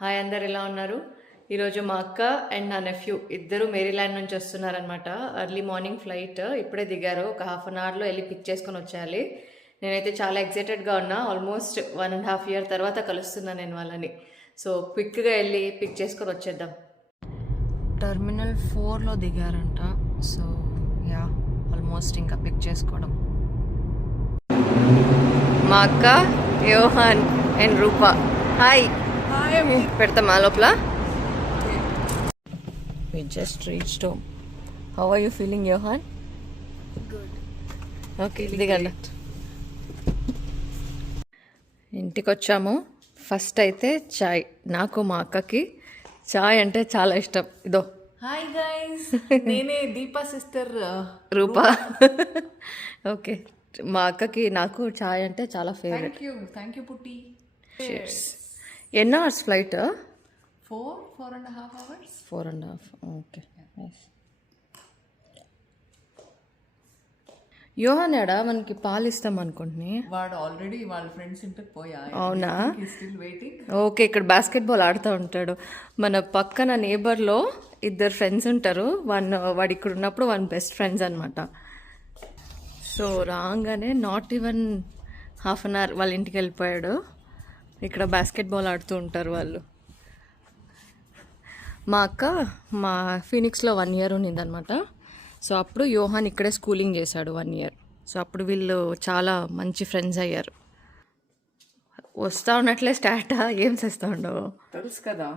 Hi, అందరు ఎలా ఉన్నారు? ఈరోజు మా అక్క అండ్ నా నెఫ్యూ ఇద్దరు మేరీల్యాండ్ నుంచి వస్తున్నారనమాట. ఎర్లీ మార్నింగ్ ఫ్లైట్, ఇప్పుడే దిగారు. ఒక హాఫ్ అన్ అవర్లో వెళ్ళి పిక్ చేసుకొని వచ్చేయాలి. నేనైతే చాలా ఎక్సైటెడ్గా ఉన్నా. ఆల్మోస్ట్ 1.5 year తర్వాత కలుస్తున్నాను నేను వాళ్ళని. సో క్విక్గా వెళ్ళి పిక్ చేసుకొని వచ్చేద్దాం. టర్మినల్ 4లో దిగారంట. సో యా, ఆల్మోస్ట్ ఇంకా పిక్ చేసుకోవడం. మా అక్క, యోహాన్ అండ్ రూపా. హాయ్. పెడతామా లోపల? We just reached home. How are you feeling, Johan? Good. Okay, దిగండి. ఇంటికి వచ్చాము. ఫస్ట్ అయితే చాయ్. నాకు మా అక్కకి చాయ్ అంటే చాలా ఇష్టం. ఇదో హాయ్ గైస్, నేనే దీపా సిస్టర్ రూపా. ఓకే, మా అక్కకి నాకు చాయ్ అంటే చాలా ఫేవరెట్. Thank you Putti. ఎన్ని hours flight? 4.5 hours. 4.5. Okay, nice. Yohan ఎడా మనకి పాలు ఇస్తాం అనుకుంటున్నా. వాడు ఆల్రెడీ వాళ్ళ ఫ్రెండ్స్ ఇంటికి పోయా. అవునా? Still waiting. ఓకే, ఇక్కడ బాస్కెట్బాల్ ఆడుతూ ఉంటాడు. మన పక్కన నేబర్లో ఇద్దరు ఫ్రెండ్స్ ఉంటారు. వాడు ఇక్కడ ఉన్నప్పుడు వన్ బెస్ట్ ఫ్రెండ్స్ అనమాట. సో రాగానే not even half an hour వాళ్ళ ఇంటికి వెళ్ళిపోయాడు. ఇక్కడ బాస్కెట్బాల్ ఆడుతూ ఉంటారు వాళ్ళు. మా అక్క మా ఫీనిక్స్లో 1 year ఉన్నిందనమాట. సో అప్పుడు యోహాన్ ఇక్కడే స్కూలింగ్ చేశాడు 1 year. సో అప్పుడు వీళ్ళు చాలా మంచి ఫ్రెండ్స్ అయ్యారు. వస్తూ ఉన్నట్లే స్టార్ట్. ఏం చేస్తూ ఉండవు తెలుసు కదా,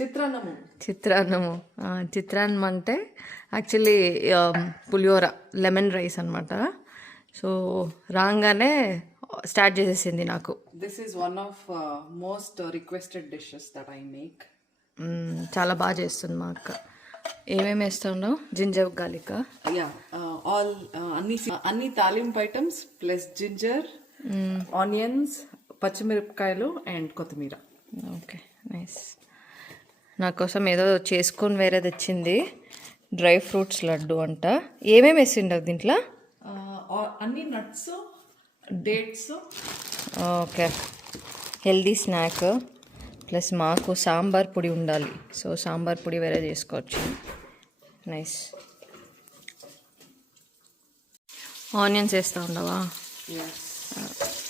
చిత్రాన్నము. చిత్రాన్నం అంటే యాక్చువల్లీ పులిహోర, లెమన్ రైస్ అనమాట. సో రాగానే స్టార్ట్ చేసేసింది నాకు. This is one of most requested dishes that I make. చాలా బాగా చేస్తుంది మా అక్క. ఏమేమి వేస్తా ఉన్నావు? Ginger garlic? యా, ఆల్ అన్ని తాలింపు ఐటమ్స్ ప్లస్ జింజర్, ఆనియన్స్, పచ్చిమిరపకాయలు అండ్ కొత్తిమీర. Okay, nice. నా కోసం ఏదో చేసుకొని వేరే తెచ్చింది. డ్రై ఫ్రూట్స్ లడ్డు అంట. ఏమేమి వేసిండవు దీంట్లో? అన్ని nuts, dates. Okay, healthy snack. Plus మాకు సాంబార్ పొడి ఉండాలి. సో సాంబార్ పొడి వేరే చేసుకోవచ్చు. నైస్. ఆనియన్స్ వేస్తూ ఉండవా?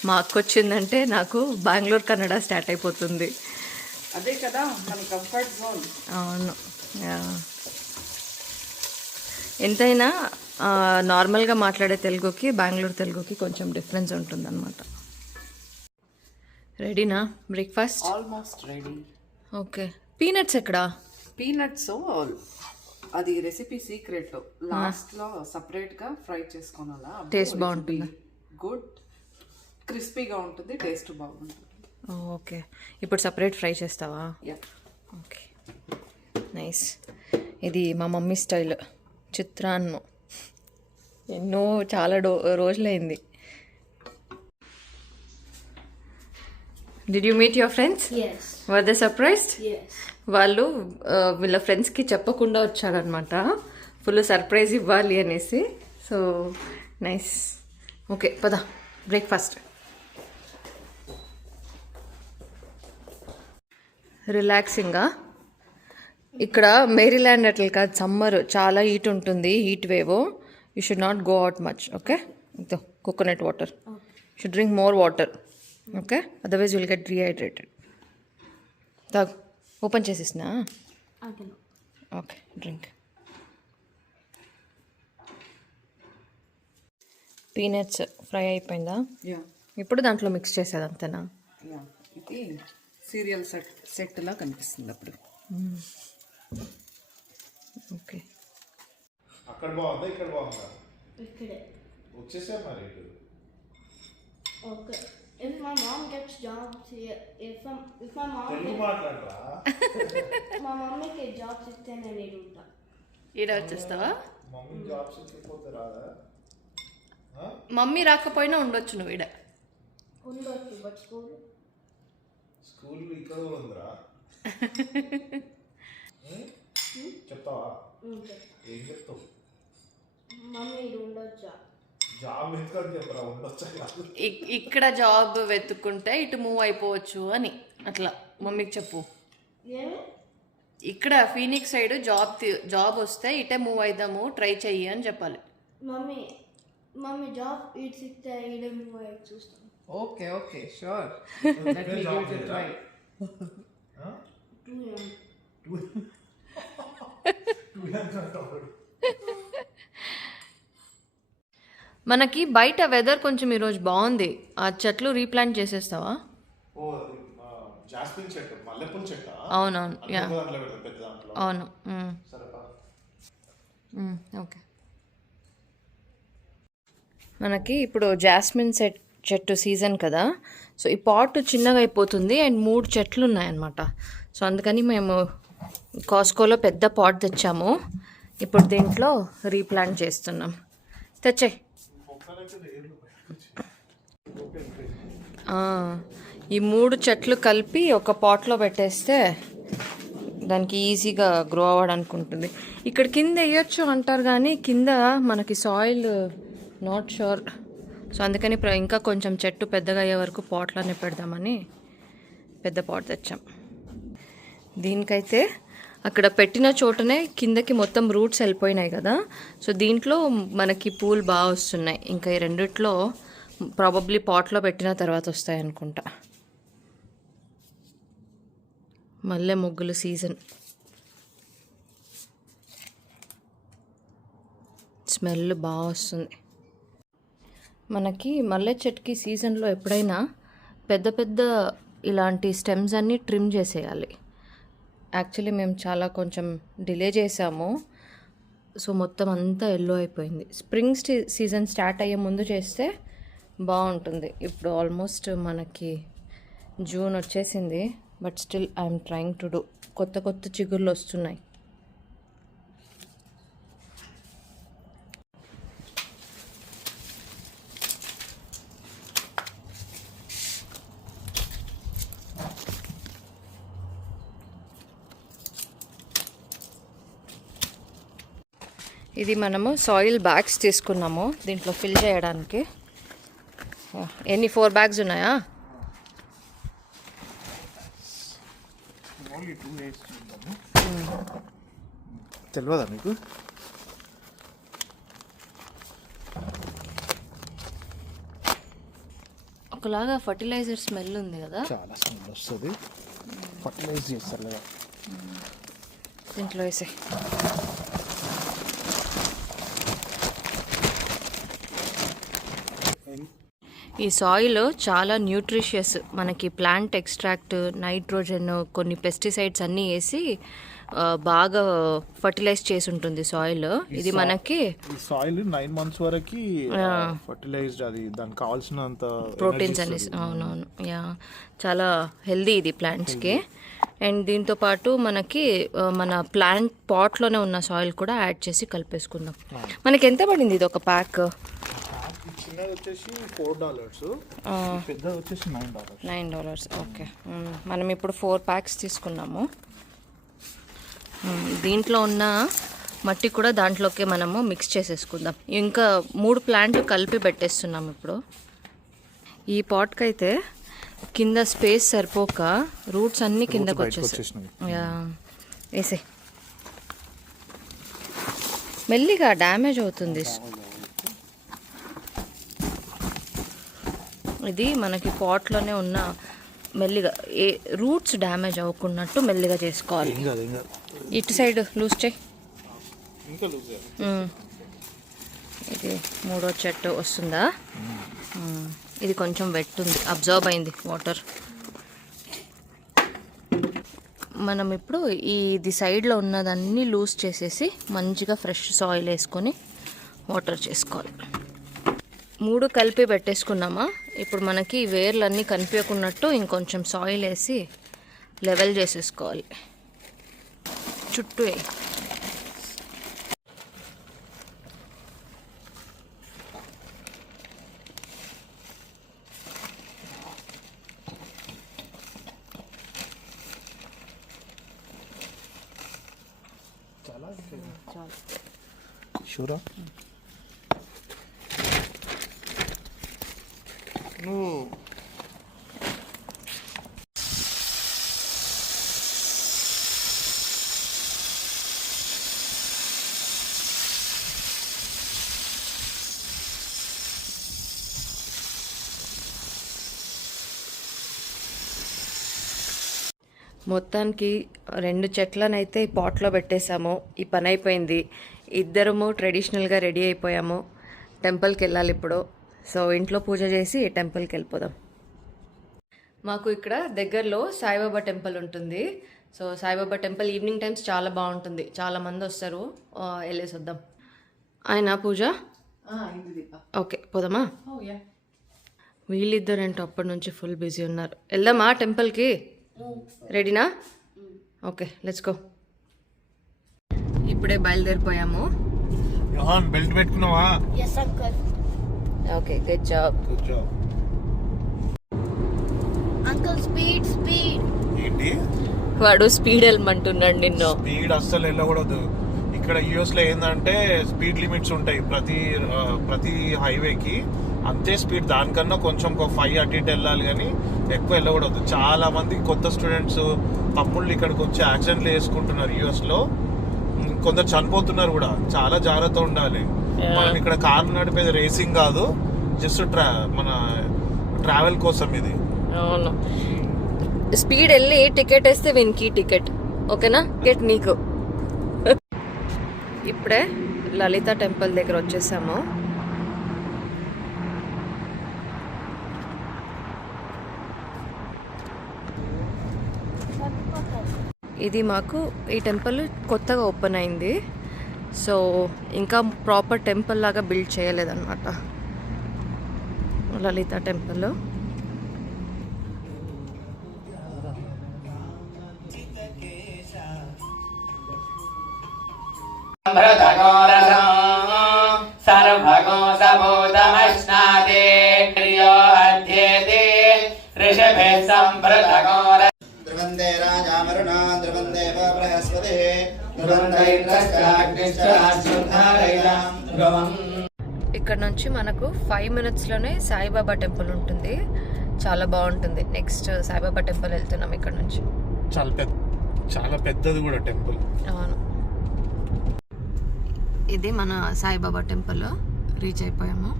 మా అక్క వచ్చిందంటే నాకు బెంగళూరు కన్నడ స్టార్ట్ అయిపోతుంది. అదే కదా మన కంఫర్ట్ జోన్. అవును. ఎంతైనా నార్మల్గా మాట్లాడే తెలుగుకి బెంగళూరు తెలుగుకి కొంచెం డిఫరెన్స్ ఉంటుందన్నమాట. రెడీనా breakfast? Almost ready. Okay, peanuts ఎక్కడా? పీనట్స్ అది రెసిపీ సీక్రెట్. లాస్ట్ లో సపరేట్ గా ఫ్రై చేసుకోవాలా. టేస్ట్ బాగుంటుంది. గుడ్, క్రిస్పీగా ఉంటుంది, టేస్ట్ బాగుంటుంది. ఓకే, ఇప్పుడు సపరేట్ ఫ్రై చేస్తావా? యా. Okay, nice. ఇది మా మమ్మీ స్టైల్ చిత్రాన్నం. ఎన్నో చాలా రోజులైంది. Did you meet your friends? Yes. Were they surprised? Yes. వాళ్ళు వీళ్ళ ఫ్రెండ్స్కి చెప్పకుండా వచ్చారనమాట. ఫుల్ సర్ప్రైజ్ ఇవ్వాలి అనేసి. So nice. ఓకే, పద బ్రేక్ఫాస్ట్. రిలాక్సింగా. ఇక్కడ మేరీల్యాండ్ అట్లా కాదు, సమ్మర్ చాలా హీట్ ఉంటుంది, heat wave. You should not go out much. Okay, coconut water. Should drink more water. Okay, otherwise will get dehydrated. తాగు. ఓపెన్ చేసేసినా? Okay, drink. పీనట్స్ ఫ్రై అయిపోయిందా? యా. ఇప్పుడు దాంట్లో మిక్స్ చేసేది అంతేనా? యా, ఇది సీరియల్ సెట్ లా కనిపిస్తుంది అప్పుడు. ఓకే. అక్కడ బాగుందా ఇక్కడ బాగుందా? ఇక్కడే. వచ్చేసా మరి ఇటు. Okay. If my mom gets jobs here, if my mom Telugu gets, మాట్లాడరా? మా మమ్మీకి జాబ్స్ ఇస్తే నేను ఇడుంటా. ఈడ వచ్చేస్తావా? మమ్మీ జాబ్స్ ఇచ్చిపోతే రాదా? మమ్మీ రాకపోయినా ఉండొచ్చు నువ్వు ఈడ. ఉండొచ్చు, బట్ స్కూల్ ఇక్కడ కూడా ఉందిరా. చెప్తావా? ఏం చెప్తావు? మమ్మీ ఇడు ఉండొచ్చా? జాబ్ వెతుకొని చెప్పరా, ఉండొచ్చా కాదు. ఇక్కడ జాబ్ వెతుక్కుంటే ఇటు మూవ్ అయిపోవచ్చు అని అట్లా మమ్మీకి చెప్పు. ఏమి ఇక్కడ ఫీనిక్స్ సైడ్ జాబ్ వస్తే ఇటే మూవ్ అయిద్దాము, ట్రై చెయ్యి అని చెప్పాలి. మమ్మీ జాబ్ ఇటు సిక్తే ఈడే మూవ్ అయ్యి చూస్తాను. Okay okay sure let me give it try. 2 years. 2 years అంటాడు. మనకి బయట వెదర్ కొంచెం ఈరోజు బాగుంది. ఆ చెట్లు రీప్లాంట్ చేసేస్తావా? ఓ జాస్మిన్ చెట్టు, మల్లెపూల చెట్టు. అవునవును, యా దాంట్లో పెడతాం, పెద్ద దాంట్లో. అవును. సరేపా. ఓకే. మనకి ఇప్పుడు జాస్మిన్ చెట్టు సీజన్ కదా, సో ఈ పాట్ చిన్నగా అయిపోతుంది అండ్ 3 చెట్లు ఉన్నాయన్నమాట. సో అందుకని మేము కాస్కోలో పెద్ద పాట్ తెచ్చాము. ఇప్పుడు దీంట్లో రీప్లాంట్ చేస్తున్నాం. తెచ్చే ఈ 3 చెట్లు కలిపి ఒక పాట్లో పెట్టేస్తే దానికి ఈజీగా గ్రో అవ్వడానికి ఉంటుంది. ఇక్కడ కింద వేయచ్చు అంటారు కానీ కింద మనకి సాయిల్ నాట్ షూర్. సో అందుకని ఇంకా కొంచెం చెట్టు పెద్దగా అయ్యే వరకు పాట్లోనే పెడదామని పెద్ద పాట్ తెచ్చాం. దీనికైతే అక్కడ పెట్టిన చోటనే కిందకి మొత్తం రూట్స్ వెళ్ళిపోయినాయి కదా, సో దీంట్లో మనకి పూలు బాగా వస్తున్నాయి. ఇంకా ఈ రెండిట్లో ప్రాబబ్లీ పాట్లో పెట్టిన తర్వాత వస్తాయి అనుకుంటా. మల్లె మొగ్గుల సీజన్, స్మెల్ బాగా వస్తుంది. మనకి మల్లె చెట్టుకి సీజన్లో ఎప్పుడైనా పెద్ద పెద్ద ఇలాంటి స్టెమ్స్ అన్నీ ట్రిమ్ చేసేయాలి. యాక్చువల్లీ మేము చాలా కొంచెం డిలే చేసాము, సో మొత్తం అంతా ఎల్లో అయిపోయింది. స్ప్రింగ్ సీజన్ స్టార్ట్ అయ్యే ముందు చేస్తే బాగుంటుంది. ఇప్పుడు ఆల్మోస్ట్ మనకి జూన్ వచ్చేసింది, but still I'm trying to do. కొత్త కొత్త చిగుర్లు వస్తున్నాయి. ఇది మనము సాయిల్ బ్యాగ్స్ తీసుకున్నాము దీంట్లో ఫిల్ చేయడానికి. ఎన్ని 4 బ్యాగ్స్ ఉన్నాయా? తెలియదా మీకు? ఒకలాగా ఫర్టిలైజర్ స్మెల్ ఉంది కదా, చాలా స్మెల్ వస్తుంది. ఫర్టిలైజ్ చేస్తారు కదా. దీంట్లో వేసే ఈ సాయిల్ చాలా న్యూట్రిషియస్. మనకి ప్లాంట్ ఎక్స్ట్రాక్ట్, నైట్రోజన్, కొన్ని పెస్టిసైడ్స్ అన్నీ వేసి బాగా ఫర్టిలైజ్ చేసి ఉంటుంది సాయిల్. ఇది మనకి సాయిల్ 9 months వరకు ఫర్టిలైజ్డ్, అది దానికి కావాల్సినంత ప్రోటీన్స్ అని. అవునవును, యా చాలా హెల్దీ ఇది ప్లాంట్స్కి. అండ్ దీంతో పాటు మనకి మన ప్లాంట్ పాట్లోనే ఉన్న సాయిల్ కూడా యాడ్ చేసి కలిపేసుకుందాం. మనకి ఎంత పడింది ఇది ఒక ప్యాక్? చిన్నది వచ్చేసి $4, పెద్దది వచ్చేసి $9. ఓకే, మనం ఇప్పుడు 4 ప్యాక్స్ తీసుకున్నాము. దీంట్లో ఉన్న మట్టి కూడా దాంట్లోకి మనము మిక్స్ చేసేసుకుందాం. ఇంకా 3 ప్లాంట్లు కలిపి పెట్టేస్తున్నాము ఇప్పుడు. ఈ పాట్కి అయితే కింద స్పేస్ సరిపోక రూట్స్ అన్నీ కిందకు వచ్చేసాయి. వేసే మెల్లిగా డ్యామేజ్ అవుతుంది. ఇది మనకి పాట్లోనే ఉన్న మెల్లిగా రూట్స్ డ్యామేజ్ అవ్వకున్నట్టు మెల్లిగా చేసుకోవాలి. ఇటు సైడ్ లూజ్ చేయి. ఇది 3వ చెట్టు వస్తుందా? ఇది కొంచెం వెట్ ఉంది, అబ్జర్వ్ అయింది వాటర్. మనం ఇప్పుడు ఇది సైడ్లో ఉన్నదాన్ని లూజ్ చేసేసి మంచిగా ఫ్రెష్ సాయిల్ వేసుకొని వాటర్ చేసుకోవాలి. 3 కలిపి పెట్టేసుకున్నామా? ఇప్పుడు మనకి వేర్లన్నీ కనిపించకున్నట్టు ఇంకొంచెం సాయిల్ వేసి లెవెల్ చేసేసుకోవాలి. చుట్టూ షూరా? నువ్వు మొత్తానికి 2 చెట్లనైతే ఈ పాట్లో పెట్టేశాము. ఈ పని అయిపోయింది. ఇద్దరము ట్రెడిషనల్గా రెడీ అయిపోయాము. టెంపుల్కి వెళ్ళాలి ఇప్పుడు. సో ఇంట్లో పూజ చేసి టెంపుల్కి వెళ్ళిపోదాం. మాకు ఇక్కడ దగ్గరలో సాయిబాబా టెంపుల్ ఉంటుంది. So Saibaba temple evening times చాలా బాగుంటుంది. చాలా మంది వస్తారు. వెళ్ళేసి వద్దాం. ఆయన పూజ ఓకే పోదామా? వీళ్ళిద్దరేంటో అప్పటి నుంచి ఫుల్ బిజీ ఉన్నారు. వెళ్దామా టెంపుల్కి? రెడీనా? Okay let's go. ఇప్పుడే బయలుదేరిపోయాము. యోహాన్ బెల్ట్ పెట్టుకున్నావా? Yes, uncle. Okay good job. Uncle, speed. ఏంటి వాడు స్పీడ్ వెళ్ళమంటున్నాడు నిన్ను. స్పీడ్ అస్సలు వెళ్ళకూడదు. ఇక్కడ యుఎస్ లో ఏంటంటే స్పీడ్ లిమిట్స్ ఉంటాయి ప్రతి హైవేకి. అంతే స్పీడ్, దానికన్నా కొంచెం 5 అటు ఇటు వెళ్ళాలి, కానీ ఎక్కువ వెళ్ళకూడదు. చాలా మంది కొత్త స్టూడెంట్స్ తమ్ముళ్ళు ఇక్కడికి వచ్చి యాక్సిడెంట్లు చేసుకుంటున్నారు యుఎస్ లో. కొందరు చనిపోతున్నారు కూడా. చాలా జాగ్రత్త ఉండాలి. మనం ఇక్కడ కారు నడిపేది రేసింగ్ కాదు, జస్ట్ మన ట్రావెల్ కోసం ఇది. అవును, స్పీడ్ వెళ్ళి టికెట్ వేస్తే వీనికి టికెట్. ఓకేనా? టికెట్ నీకు. ఇప్పుడే లలిత టెంపుల్ దగ్గర వచ్చేసాము. ఇది మాకు ఈ టెంపుల్ కొత్తగా ఓపెన్ అయింది. సో ఇంకా ప్రాపర్ టెంపుల్ లాగా బిల్డ్ చేయలేదన్నమాట లలిత టెంపుల్. సర్వగో సభూతమశ్నాదే ప్రియో అధ్యేతే ఋషభే సంప్రతగో ధ్రువందే రాజామరుణా ధ్రువందేవ బృహస్పతిః ఇక్కడ నుంచి మనకు 5 minutesలోనే సాయిబాబా టెంపుల్ ఉంటుంది. చాలా బాగుంటుంది. నెక్స్ట్ సాయిబాబా టెంపుల్ వెళ్తున్నాం ఇక్కడ నుంచి. చాలా పెద్దది కూడా టెంపుల్. అవును, ఇది మన సాయిబాబా టెంపుల్. రీచ్ అయిపోయాము.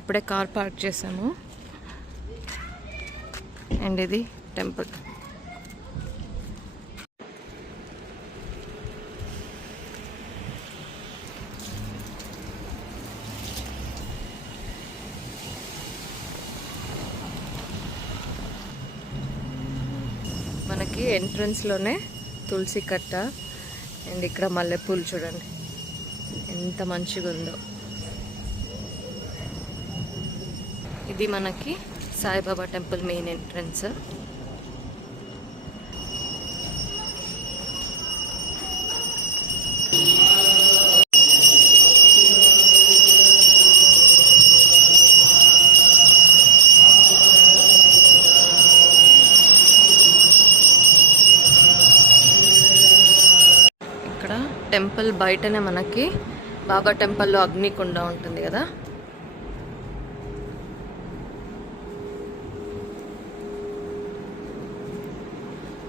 ఇప్పుడే కార్ పార్క్ చేసాము. అండ్ ఇది టెంపుల్. మనకి ఎంట్రన్స్లోనే తులసి కట్ట అండ్ ఇక్కడ మల్లెపూలు చూడండి ఎంత మంచిగా ఉందో. ఇది మనకి సాయిబాబా టెంపుల్ మెయిన్ ఎంట్రన్స్. ఇక్కడ టెంపుల్ బయటనే మనకి బాబా టెంపుల్లో అగ్నికుండ ఉంటుంది కదా.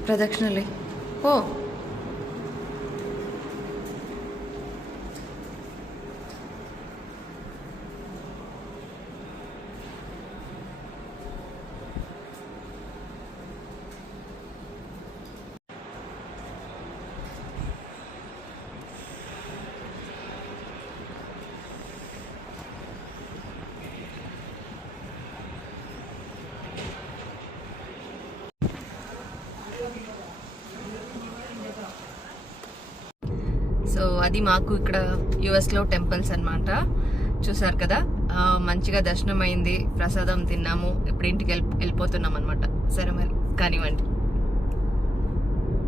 ప్రదక్షిణలే ఓ సో అది మాకు ఇక్కడ యుఎస్లో టెంపుల్స్ అన్నమాట. చూసారు కదా, మంచిగా దర్శనం అయింది, ప్రసాదం తిన్నాము. ఇప్పుడు ఇంటికి వెళ్ళిపోతున్నాం అనమాట. సరే మరి కానివ్వండి.